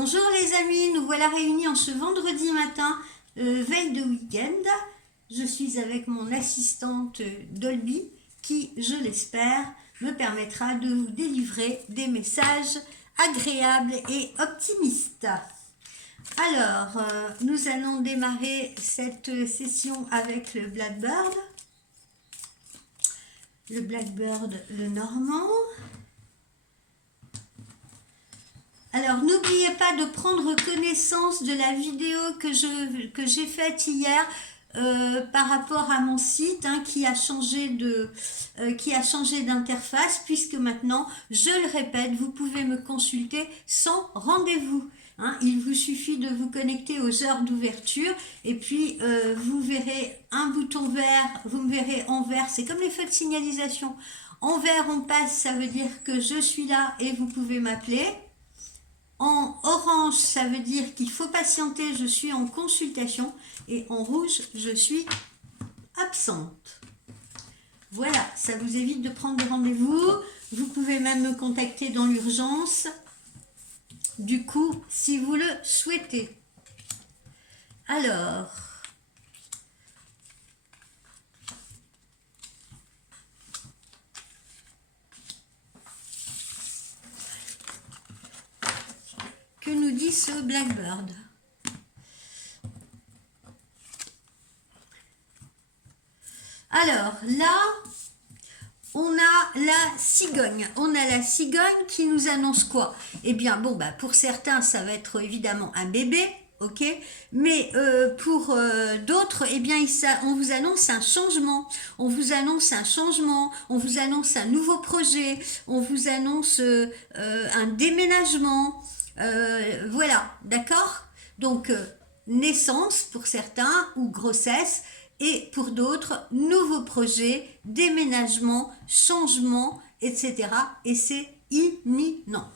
Bonjour les amis, nous voilà réunis en ce vendredi matin, veille de week-end. Je suis avec mon assistante Dolby qui, je l'espère, me permettra de vous délivrer des messages agréables et optimistes. Alors, nous allons démarrer cette session avec le Blackbird. Le Blackbird, le normand. Alors, n'oubliez pas de prendre connaissance de la vidéo que j'ai faite hier par rapport à mon site qui a changé d'interface, puisque maintenant, je le répète, vous pouvez me consulter sans rendez-vous. Il vous suffit de vous connecter aux heures d'ouverture et puis vous verrez un bouton vert, vous me verrez en vert, c'est comme les feux de signalisation. En vert, on passe, ça veut dire que je suis là et vous pouvez m'appeler. En orange, ça veut dire qu'il faut patienter, je suis en consultation. Et en rouge, je suis absente. Voilà, ça vous évite de prendre des rendez-vous. Vous pouvez même me contacter dans l'urgence. Du coup, si vous le souhaitez. Alors... que nous dit ce Blackbird? Alors là, on a la cigogne. On a la cigogne qui nous annonce quoi? Eh bien, bon, pour certains, ça va être évidemment un bébé, ok? Mais pour d'autres, eh bien, on vous annonce un changement. On vous annonce un changement. On vous annonce un nouveau projet. On vous annonce un déménagement. Voilà, d'accord? Donc, naissance pour certains ou grossesse. Et pour d'autres, nouveaux projets, déménagement, changement, etc. Et c'est imminent.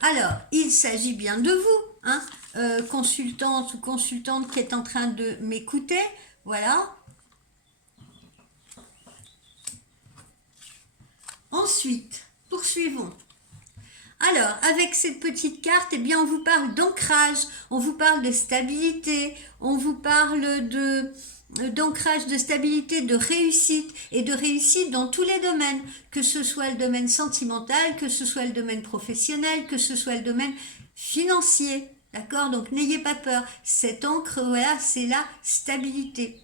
Alors, il s'agit bien de vous, consultante ou consultante qui est en train de m'écouter. Voilà. Ensuite, poursuivons. Alors, avec cette petite carte, eh bien, on vous parle d'ancrage, on vous parle de stabilité, on vous parle d'ancrage, de stabilité, de réussite, et de réussite dans tous les domaines, que ce soit le domaine sentimental, que ce soit le domaine professionnel, que ce soit le domaine financier. D'accord? Donc, n'ayez pas peur. Cette encre, voilà, c'est la stabilité.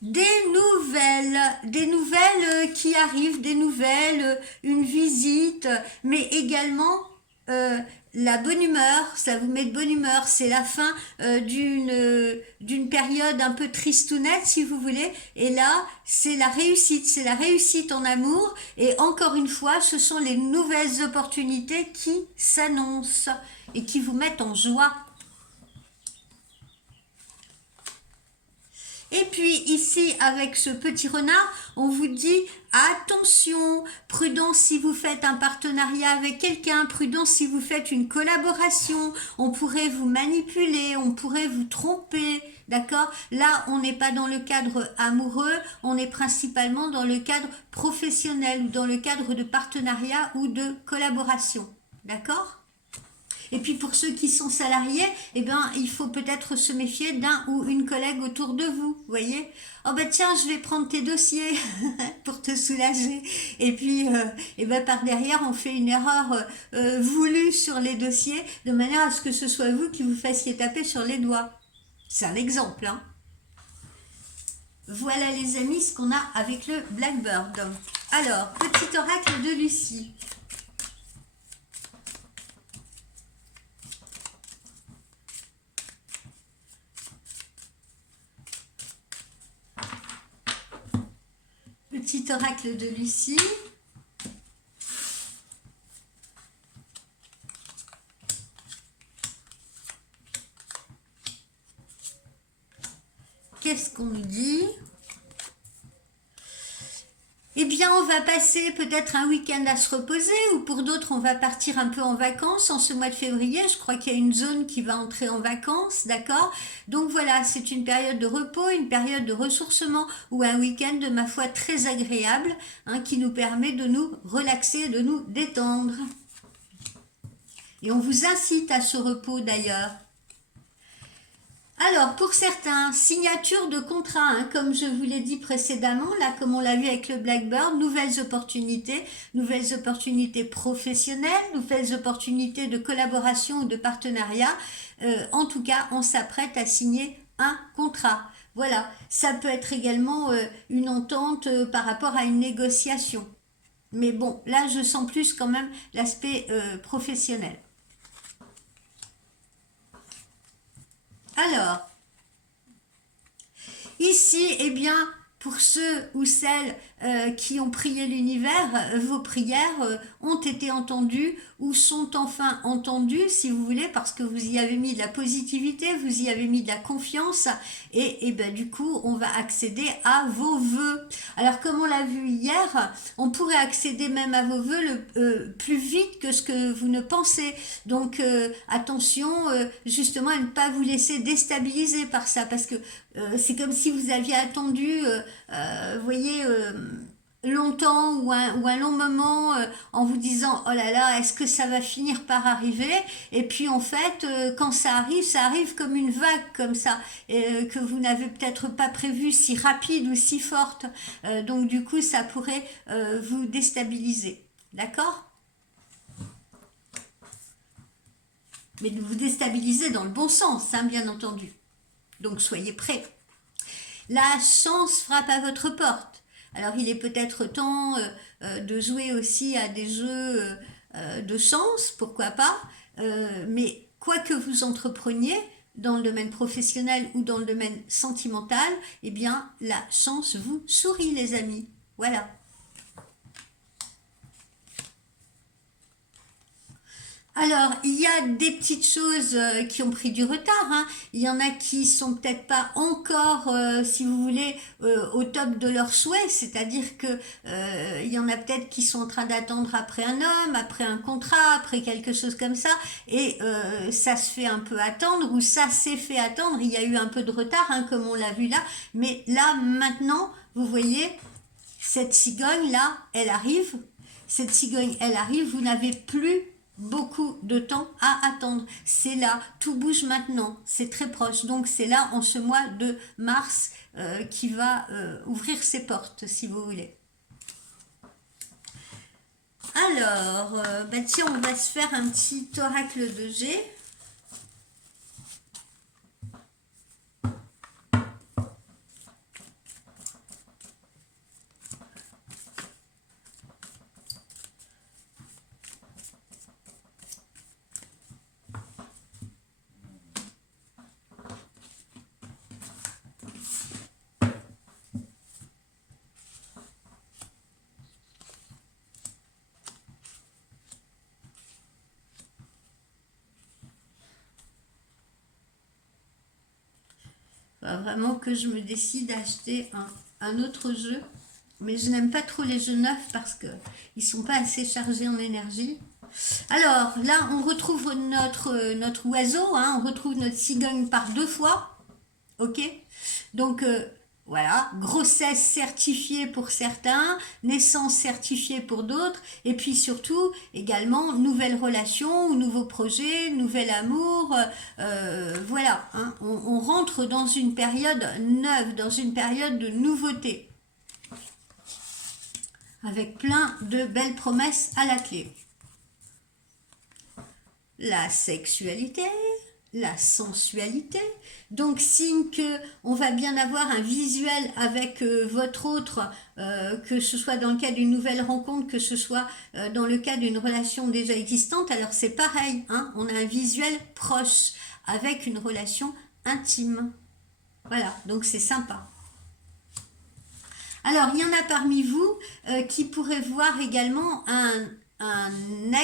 Des nouvelles qui arrivent, des nouvelles, une visite, mais également la bonne humeur, ça vous met de bonne humeur, c'est la fin d'une période un peu tristounette si vous voulez, et là c'est la réussite en amour, et encore une fois ce sont les nouvelles opportunités qui s'annoncent et qui vous mettent en joie. Et puis ici, avec ce petit renard, on vous dit attention, prudence si vous faites un partenariat avec quelqu'un, prudence si vous faites une collaboration, on pourrait vous manipuler, on pourrait vous tromper, d'accord? Là, on n'est pas dans le cadre amoureux, on est principalement dans le cadre professionnel ou dans le cadre de partenariat ou de collaboration, d'accord? Et puis pour ceux qui sont salariés, eh ben, il faut peut-être se méfier d'un ou une collègue autour de vous, voyez. Oh ben tiens, je vais prendre tes dossiers pour te soulager. Et puis, eh ben, par derrière, on fait une erreur voulue sur les dossiers, de manière à ce que ce soit vous qui vous fassiez taper sur les doigts. C'est un exemple, hein. Voilà les amis, ce qu'on a avec le Blackbird. Alors, petit oracle de Lucie. Petit oracle de Lucie. Qu'est-ce qu'on nous dit? Eh bien, on va passer peut-être un week-end à se reposer, ou pour d'autres, on va partir un peu en vacances en ce mois de février. Je crois qu'il y a une zone qui va entrer en vacances, d'accord? Donc voilà, c'est une période de repos, une période de ressourcement, ou un week-end de ma foi très agréable, hein, qui nous permet de nous relaxer, de nous détendre. Et on vous incite à ce repos d'ailleurs. Alors, pour certains, signature de contrat, hein, comme je vous l'ai dit précédemment, là, comme on l'a vu avec le Blackbird, nouvelles opportunités professionnelles, nouvelles opportunités de collaboration ou de partenariat. En tout cas, on s'apprête à signer un contrat. Voilà, ça peut être également une entente par rapport à une négociation. Mais bon, là, je sens plus quand même l'aspect professionnel. Alors, ici, eh bien, pour ceux ou celles qui ont prié l'univers, vos prières ont été entendues ou sont enfin entendues, si vous voulez, parce que vous y avez mis de la positivité, vous y avez mis de la confiance, et ben, du coup, on va accéder à vos vœux. Alors, comme on l'a vu hier, on pourrait accéder même à vos vœux plus vite que ce que vous ne pensez. Donc, attention, justement, à ne pas vous laisser déstabiliser par ça, parce que c'est comme si vous aviez attendu, vous voyez, longtemps ou un long moment en vous disant oh là là, est-ce que ça va finir par arriver? Et puis en fait, quand ça arrive comme une vague comme ça, que vous n'avez peut-être pas prévu si rapide ou si forte. Donc du coup, ça pourrait vous déstabiliser. D'accord? Mais vous déstabiliser dans le bon sens, hein, bien entendu. Donc soyez prêts. La chance frappe à votre porte. Alors il est peut-être temps de jouer aussi à des jeux de chance, pourquoi pas. Mais quoi que vous entrepreniez, dans le domaine professionnel ou dans le domaine sentimental, eh bien la chance vous sourit, les amis. Voilà. Alors, il y a des petites choses qui ont pris du retard, hein. Il y en a qui sont peut-être pas encore, si vous voulez, au top de leurs souhaits. C'est-à-dire que il y en a peut-être qui sont en train d'attendre après un homme, après un contrat, après quelque chose comme ça, et ça se fait un peu attendre, ou ça s'est fait attendre. Il y a eu un peu de retard, hein, comme on l'a vu là. Mais là, maintenant, vous voyez, cette cigogne là, elle arrive. Cette cigogne, elle arrive. Vous n'avez plus beaucoup de temps à attendre. C'est là, tout bouge maintenant, c'est très proche. Donc c'est là, en ce mois de mars, qui va ouvrir ses portes, si vous voulez. Alors, bah tiens, on va se faire un petit oracle de G. Faut vraiment que je me décide à acheter un autre jeu. Mais je n'aime pas trop les jeux neufs parce qu'ils ne sont pas assez chargés en énergie. Alors là, on retrouve notre oiseau, hein, on retrouve notre cigogne par 2 fois. Ok? Donc voilà, grossesse certifiée pour certains, naissance certifiée pour d'autres, et puis surtout également nouvelle relation ou nouveau projet, nouvel amour. Voilà, hein, on rentre dans une période neuve, dans une période de nouveauté, avec plein de belles promesses à la clé. La sexualité, la sensualité, donc signe que on va bien avoir un visuel avec votre autre, que ce soit dans le cas d'une nouvelle rencontre, que ce soit dans le cas d'une relation déjà existante. Alors c'est pareil, hein, on a un visuel proche avec une relation intime. Voilà, donc c'est sympa. Alors, il y en a parmi vous qui pourraient voir également un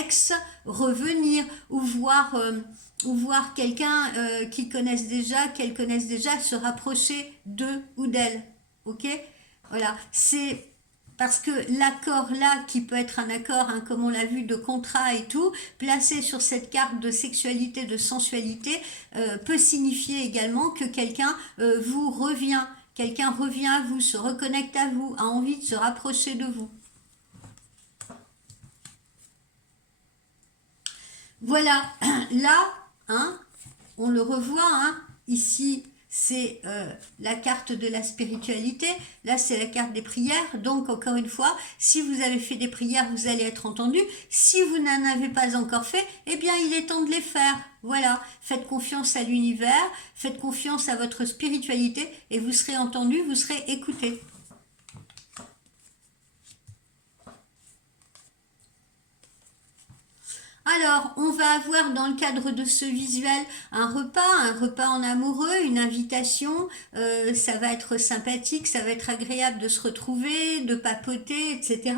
ex revenir, ou voir quelqu'un qu'elles connaissent déjà se rapprocher d'eux ou d'elle. Ok? Voilà, c'est Parce que l'accord là, qui peut être un accord, hein, comme on l'a vu, de contrat et tout, placé sur cette carte de sexualité, de sensualité, peut signifier également que quelqu'un vous revient. Quelqu'un revient à vous, se reconnecte à vous, a envie de se rapprocher de vous. Voilà, là, hein, on le revoit, hein, ici, c'est la carte de la spiritualité, là c'est la carte des prières, donc encore une fois, si vous avez fait des prières, vous allez être entendu, si vous n'en avez pas encore fait, eh bien il est temps de les faire, voilà, faites confiance à l'univers, faites confiance à votre spiritualité, et vous serez entendu, vous serez écouté. Alors, on va avoir dans le cadre de ce visuel un repas en amoureux, une invitation. Ça va être sympathique, ça va être agréable de se retrouver, de papoter, etc.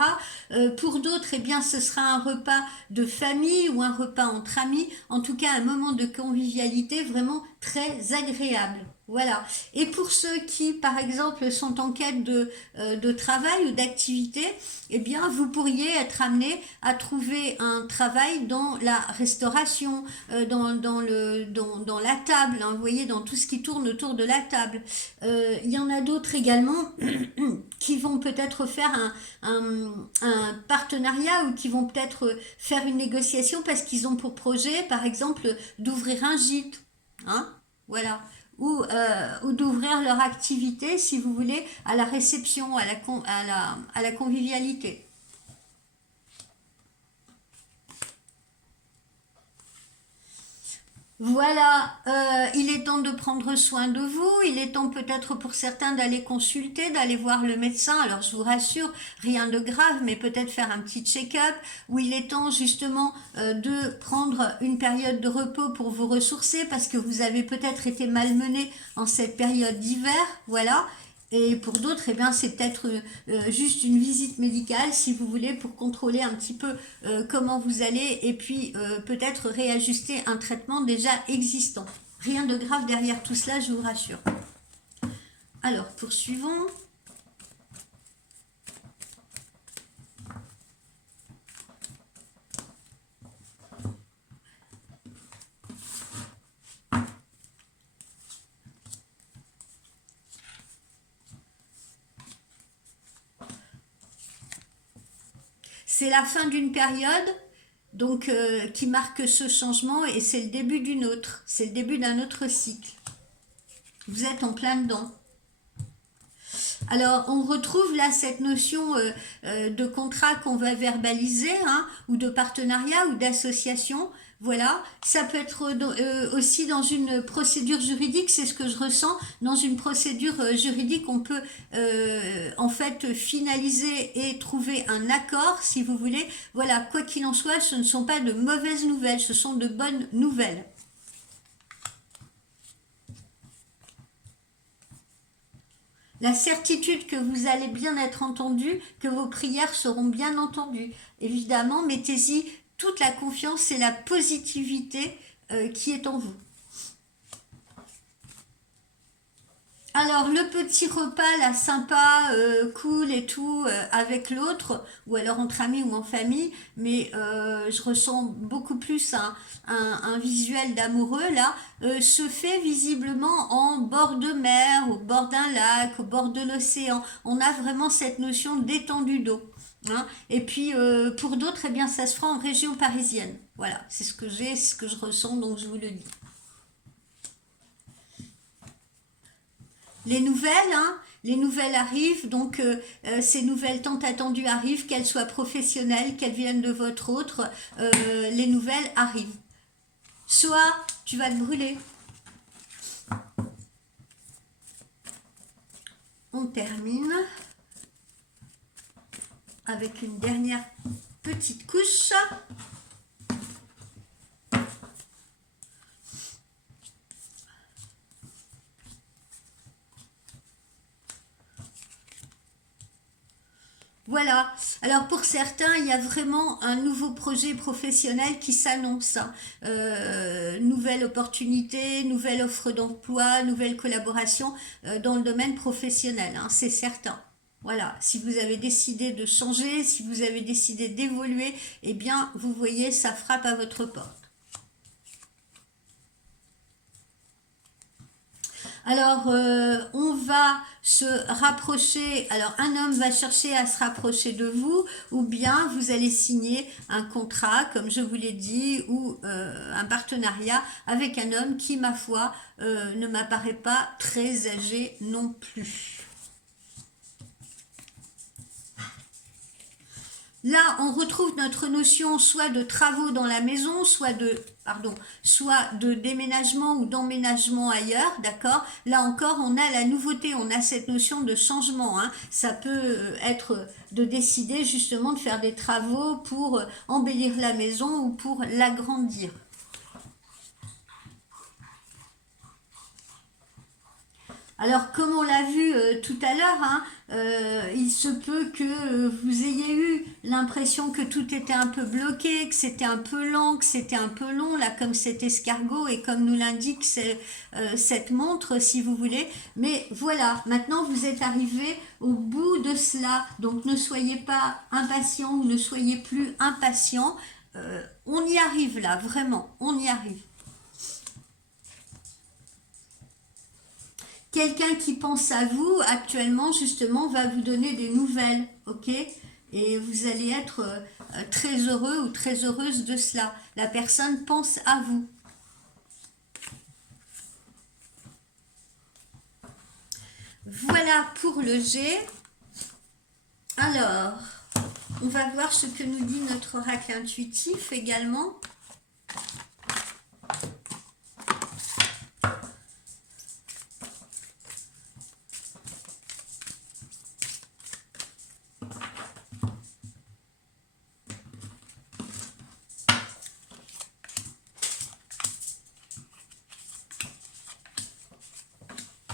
Pour d'autres, eh bien, ce sera un repas de famille ou un repas entre amis. En tout cas, un moment de convivialité vraiment très agréable. Voilà. Et pour ceux qui, par exemple, sont en quête de travail ou d'activité, eh bien, vous pourriez être amené à trouver un travail dans la restauration, dans la table, hein, vous voyez, dans tout ce qui tourne autour de la table. Il y en a d'autres également qui vont peut-être faire un partenariat ou qui vont peut-être faire une négociation parce qu'ils ont pour projet, par exemple, d'ouvrir un gîte. Hein, voilà. Ou d'ouvrir leur activité, si vous voulez, à la réception, à la convivialité. Voilà, il est temps de prendre soin de vous, il est temps peut-être pour certains d'aller consulter, d'aller voir le médecin. Alors je vous rassure, rien de grave, mais peut-être faire un petit check-up, où il est temps justement de prendre une période de repos pour vous ressourcer, parce que vous avez peut-être été malmené en cette période d'hiver, voilà. Et pour d'autres, eh bien, c'est peut-être juste une visite médicale, si vous voulez, pour contrôler un petit peu comment vous allez et puis peut-être réajuster un traitement déjà existant. Rien de grave derrière tout cela, je vous rassure. Alors, poursuivons. C'est la fin d'une période donc qui marque ce changement et c'est le début d'une autre. C'est le début d'un autre cycle. Vous êtes en plein dedans. Alors, on retrouve là cette notion de contrat qu'on va verbaliser, hein, ou de partenariat ou d'association. Voilà, ça peut être aussi dans une procédure juridique, c'est ce que je ressens. Dans une procédure juridique, on peut en fait finaliser et trouver un accord, si vous voulez. Voilà, quoi qu'il en soit, ce ne sont pas de mauvaises nouvelles, ce sont de bonnes nouvelles. La certitude que vous allez bien être entendu, que vos prières seront bien entendues. Évidemment, mettez-y toute la confiance et la positivité qui est en vous. Alors, le petit repas, là, sympa, cool et tout, avec l'autre, ou alors entre amis ou en famille, mais je ressens beaucoup plus un visuel d'amoureux, là, se fait visiblement en bord de mer, au bord d'un lac, au bord de l'océan. On a vraiment cette notion d'étendue d'eau. Hein. Et puis, pour d'autres, eh bien, ça se fera en région parisienne. Voilà, c'est ce que j'ai, c'est ce que je ressens, donc je vous le dis. Les nouvelles, hein, les nouvelles arrivent, donc ces nouvelles tant attendues arrivent, qu'elles soient professionnelles, qu'elles viennent de votre autre, les nouvelles arrivent. Soit tu vas te brûler. On termine avec une dernière petite couche. Voilà, alors pour certains, il y a vraiment un nouveau projet professionnel qui s'annonce. Hein. Nouvelle opportunité, nouvelle offre d'emploi, nouvelle collaboration dans le domaine professionnel, hein, c'est certain. Voilà, si vous avez décidé de changer, si vous avez décidé d'évoluer, eh bien, vous voyez, ça frappe à votre porte. Alors, on va se rapprocher, alors un homme va chercher à se rapprocher de vous, ou bien vous allez signer un contrat, comme je vous l'ai dit, ou un partenariat avec un homme qui, ma foi, ne m'apparaît pas très âgé non plus. Là, on retrouve notre notion soit de travaux dans la maison, soit de déménagement ou d'emménagement ailleurs, d'accord? Là encore, on a la nouveauté, on a cette notion de changement, hein. Ça peut être de décider justement de faire des travaux pour embellir la maison ou pour l'agrandir. Alors, comme on l'a vu tout à l'heure, hein, il se peut que vous ayez eu l'impression que tout était un peu bloqué, que c'était un peu lent, que c'était un peu long, là, comme cet escargot et comme nous l'indique cette montre, si vous voulez. Mais voilà, maintenant vous êtes arrivé au bout de cela. Donc, ne soyez pas impatient ou ne soyez plus impatient. On y arrive là, vraiment, on y arrive. Quelqu'un qui pense à vous actuellement justement va vous donner des nouvelles, ok? Et vous allez être très heureux ou très heureuse de cela. La personne pense à vous. Voilà pour le G. Alors, on va voir ce que nous dit notre oracle intuitif également.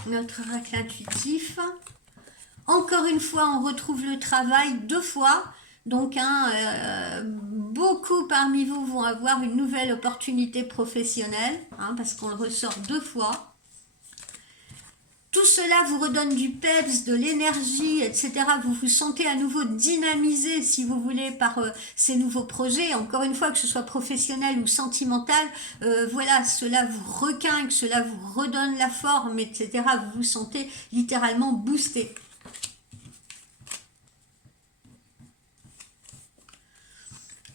Notre oracle intuitif. Encore une fois, on retrouve le travail 2 fois. Donc, beaucoup parmi vous vont avoir une nouvelle opportunité professionnelle, hein, parce qu'on le ressort 2 fois. Tout cela vous redonne du peps, de l'énergie, etc. Vous vous sentez à nouveau dynamisé, si vous voulez, par ces nouveaux projets. Encore une fois, que ce soit professionnel ou sentimental, voilà, cela vous requinque, cela vous redonne la forme, etc. Vous vous sentez littéralement boosté.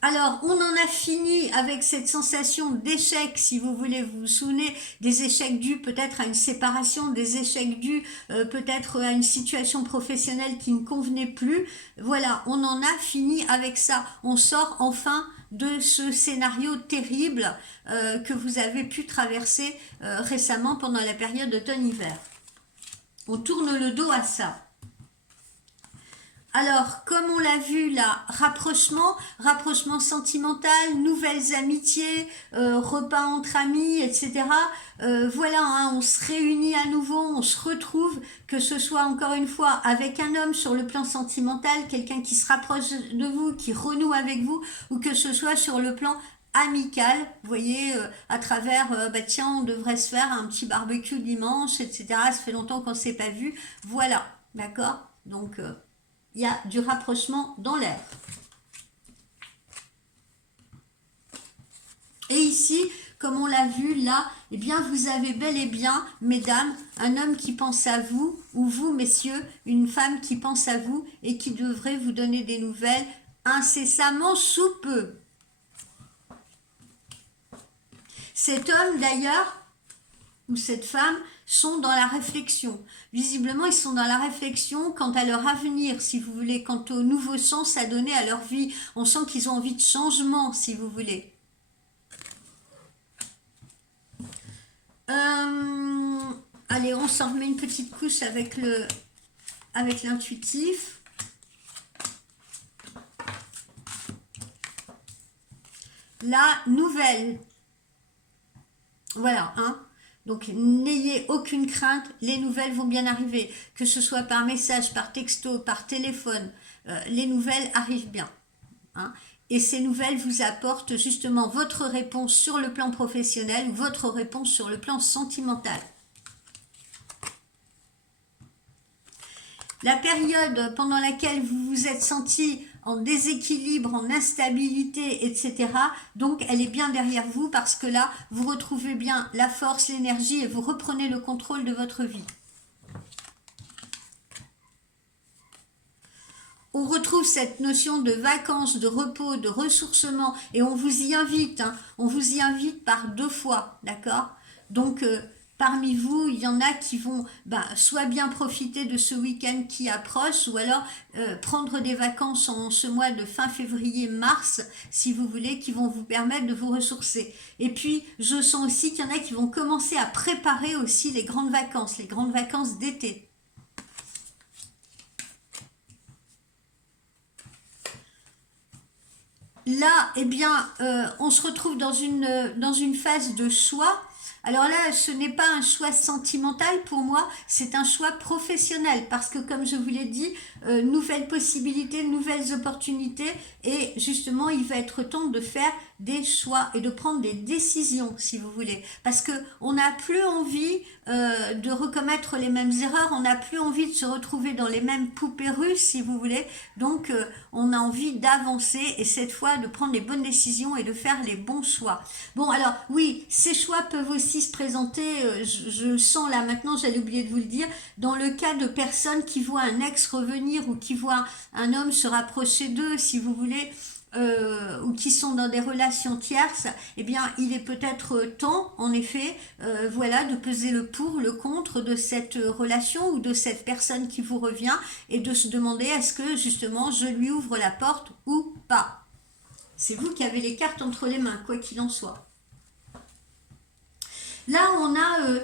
Alors, on en a fini avec cette sensation d'échec, si vous voulez, vous vous souvenez, des échecs dus peut-être à une séparation, des échecs dus peut-être à une situation professionnelle qui ne convenait plus. Voilà, on en a fini avec ça. On sort enfin de ce scénario terrible que vous avez pu traverser récemment pendant la période automne-hiver. On tourne le dos à ça. Alors, comme on l'a vu là, rapprochement sentimental, nouvelles amitiés, repas entre amis, etc. Voilà, hein, on se réunit à nouveau, on se retrouve, que ce soit encore une fois avec un homme sur le plan sentimental, quelqu'un qui se rapproche de vous, qui renoue avec vous, ou que ce soit sur le plan amical, vous voyez, à travers, bah tiens, on devrait se faire un petit barbecue dimanche, etc. Ça fait longtemps qu'on ne s'est pas vu. Voilà, d'accord? Donc, il y a du rapprochement dans l'air. Et ici, comme on l'a vu là, eh bien vous avez bel et bien, mesdames, un homme qui pense à vous, ou vous, messieurs, une femme qui pense à vous et qui devrait vous donner des nouvelles incessamment sous peu. Cet homme d'ailleurs, ou cette femme, sont dans la réflexion. Visiblement, ils sont dans la réflexion quant à leur avenir, si vous voulez, quant au nouveau sens à donner à leur vie. On sent qu'ils ont envie de changement, si vous voulez. Allez, on s'en remet une petite couche avec l'intuitif. La nouvelle. Voilà, hein. Donc, n'ayez aucune crainte, les nouvelles vont bien arriver. Que ce soit par message, par texto, par téléphone, les nouvelles arrivent bien. Hein. Et ces nouvelles vous apportent justement votre réponse sur le plan professionnel ou votre réponse sur le plan sentimental. la période pendant laquelle vous vous êtes senti en déséquilibre, en instabilité, etc. Donc, elle est bien derrière vous parce que là, vous retrouvez bien la force, l'énergie et vous reprenez le contrôle de votre vie. On retrouve cette notion de vacances, de repos, de ressourcement et on vous y invite, hein, on vous y invite par 2 fois, d'accord? Donc, parmi vous, il y en a qui vont soit bien profiter de ce week-end qui approche ou alors prendre des vacances en ce mois de fin février-mars, si vous voulez, qui vont vous permettre de vous ressourcer. Et puis, je sens aussi qu'il y en a qui vont commencer à préparer aussi les grandes vacances d'été. Là, eh bien, on se retrouve dans une phase de choix. Alors là, ce n'est pas un choix sentimental pour moi, c'est un choix professionnel parce que comme je vous l'ai dit, nouvelles possibilités, nouvelles opportunités et justement, il va être temps de faire des choix et de prendre des décisions si vous voulez. Parce que on n'a plus envie de recommettre les mêmes erreurs, on n'a plus envie de se retrouver dans les mêmes poupées russes si vous voulez. Donc, on a envie d'avancer et cette fois de prendre les bonnes décisions et de faire les bons choix. Bon, alors oui, ces choix peuvent aussi se présenter, je sens là maintenant, j'allais oublier de vous le dire, dans le cas de personnes qui voient un ex revenir ou qui voient un homme se rapprocher d'eux, si vous voulez, ou qui sont dans des relations tierces, eh bien, il est peut-être temps, en effet, voilà, de peser le pour, le contre de cette relation ou de cette personne qui vous revient et de se demander est-ce que, justement, je lui ouvre la porte ou pas. C'est vous qui avez les cartes entre les mains, quoi qu'il en soit. Là, on a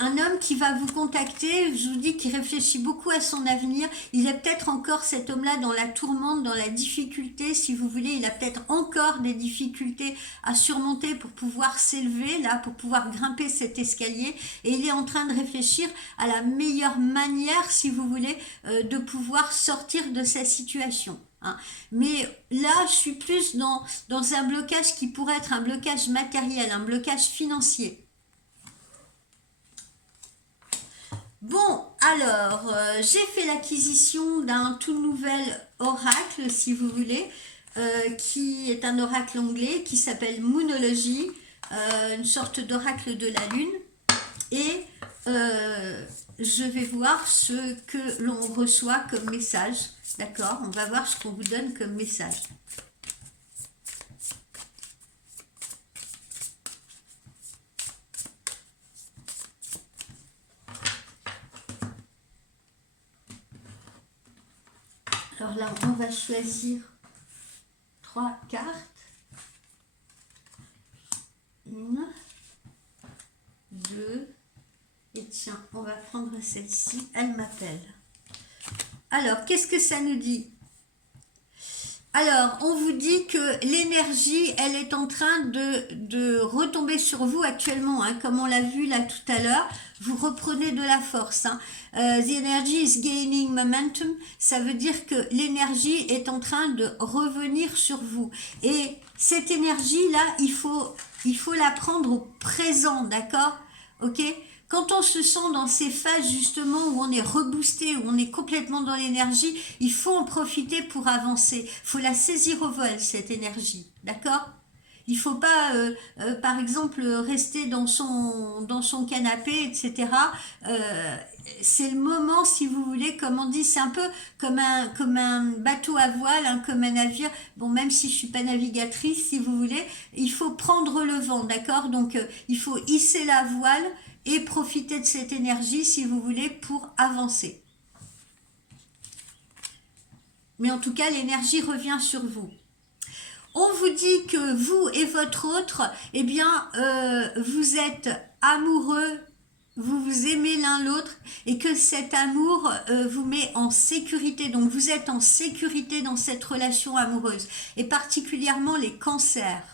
un homme qui va vous contacter, je vous dis qu'il réfléchit beaucoup à son avenir. Il est peut-être encore cet homme-là dans la tourmente, dans la difficulté, si vous voulez. Il a peut-être encore des difficultés à surmonter pour pouvoir s'élever, là, pour pouvoir grimper cet escalier. Et il est en train de réfléchir à la meilleure manière, si vous voulez, de pouvoir sortir de sa situation. Hein. Mais là, je suis plus dans un blocage qui pourrait être un blocage matériel, un blocage financier. Bon, alors, j'ai fait l'acquisition d'un tout nouvel oracle, si vous voulez, qui est un oracle anglais qui s'appelle Moonology, une sorte d'oracle de la lune. Et je vais voir ce que l'on reçoit comme message. D'accord? On va voir ce qu'on vous donne comme message. Alors là, on va choisir 3 cartes. 1, 2, et tiens, on va prendre celle-ci, elle m'appelle. Alors, qu'est-ce que ça nous dit? Alors, on vous dit que l'énergie, elle est en train de retomber sur vous actuellement, hein, comme on l'a vu là tout à l'heure. Vous reprenez de la force. Hein. The energy is gaining momentum. Ça veut dire que l'énergie est en train de revenir sur vous. Et cette énergie-là, il faut la prendre au présent, d'accord? Ok? Quand on se sent dans ces phases justement où on est reboosté, où on est complètement dans l'énergie, il faut en profiter pour avancer. Il faut la saisir au vol, cette énergie. D'accord? Il ne faut pas, par exemple, rester dans son canapé, etc. C'est le moment, si vous voulez, comme on dit, c'est un peu comme un bateau à voile, hein, comme un navire. Bon, même si je suis pas navigatrice, si vous voulez, il faut prendre le vent, d'accord? Donc, il faut hisser la voile et profiter de cette énergie, si vous voulez, pour avancer. Mais en tout cas, l'énergie revient sur vous. On vous dit que vous et votre autre, eh bien, vous êtes amoureux, vous vous aimez l'un l'autre et que cet amour vous met en sécurité. Donc, vous êtes en sécurité dans cette relation amoureuse et particulièrement les cancers,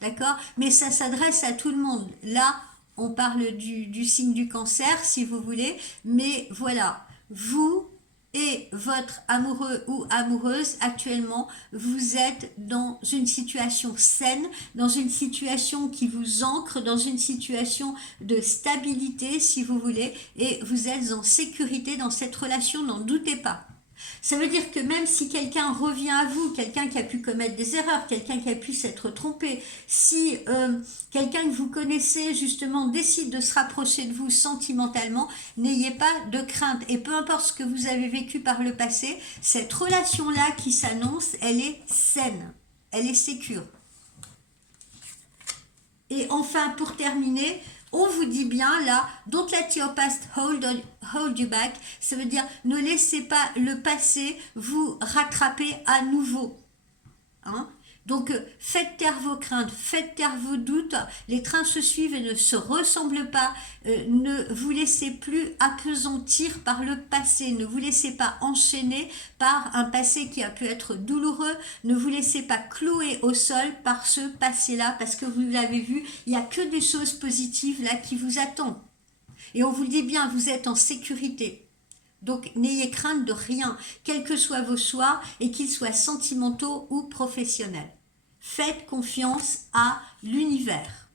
d'accord? Mais ça s'adresse à tout le monde. Là, on parle du signe du cancer, si vous voulez, mais voilà, vous et votre amoureux ou amoureuse, actuellement, vous êtes dans une situation saine, dans une situation qui vous ancre, dans une situation de stabilité, si vous voulez, et vous êtes en sécurité dans cette relation, n'en doutez pas. Ça veut dire que même si quelqu'un revient à vous, quelqu'un qui a pu commettre des erreurs, quelqu'un qui a pu s'être trompé, si quelqu'un que vous connaissez justement décide de se rapprocher de vous sentimentalement, n'ayez pas de crainte. Et peu importe ce que vous avez vécu par le passé, cette relation-là qui s'annonce, elle est saine, elle est sécure. Et enfin, pour terminer, on vous dit bien là, don't let your past hold you back. Ça veut dire, ne laissez pas le passé vous rattraper à nouveau. Hein? Donc, faites taire vos craintes, faites taire vos doutes, les trains se suivent et ne se ressemblent pas, ne vous laissez plus appesantir par le passé, ne vous laissez pas enchaîner par un passé qui a pu être douloureux, ne vous laissez pas clouer au sol par ce passé-là, parce que vous l'avez vu, il n'y a que des choses positives là qui vous attendent. Et on vous le dit bien, vous êtes en sécurité. Donc n'ayez crainte de rien, quels que soient vos choix et qu'ils soient sentimentaux ou professionnels. Faites confiance à l'univers.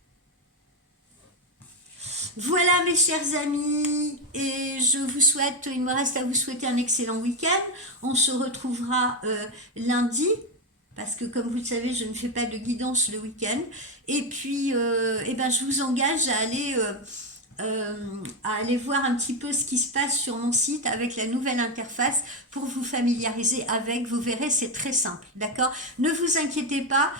Voilà mes chers amis, et je vous souhaite, il me reste à vous souhaiter un excellent week-end. On se retrouvera lundi, parce que comme vous le savez, je ne fais pas de guidance le week-end. Et puis, je vous engage à aller voir un petit peu ce qui se passe sur mon site avec la nouvelle interface pour vous familiariser avec. Vous verrez, c'est très simple, d'accord? Ne vous inquiétez pas,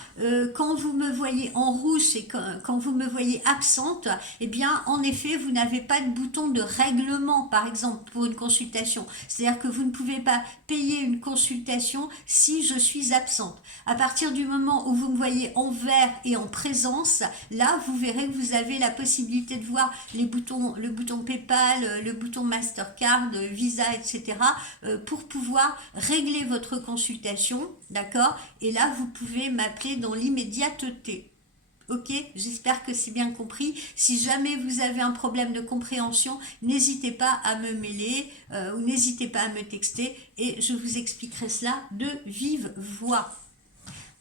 quand vous me voyez en rouge et quand vous me voyez absente, eh bien, en effet, vous n'avez pas de bouton de règlement, par exemple, pour une consultation. C'est-à-dire que vous ne pouvez pas payer une consultation si je suis absente. À partir du moment où vous me voyez en vert et en présence, là, vous verrez que vous avez la possibilité de voir le bouton PayPal, le bouton Mastercard, Visa, etc. Pour pouvoir régler votre consultation, d'accord? Et là, vous pouvez m'appeler dans l'immédiateté. Ok, j'espère que c'est bien compris. Si jamais vous avez un problème de compréhension, n'hésitez pas à me mêler ou n'hésitez pas à me texter et je vous expliquerai cela de vive voix.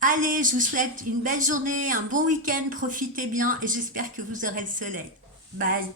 Allez, je vous souhaite une belle journée, un bon week-end, profitez bien et j'espère que vous aurez le soleil. Bye.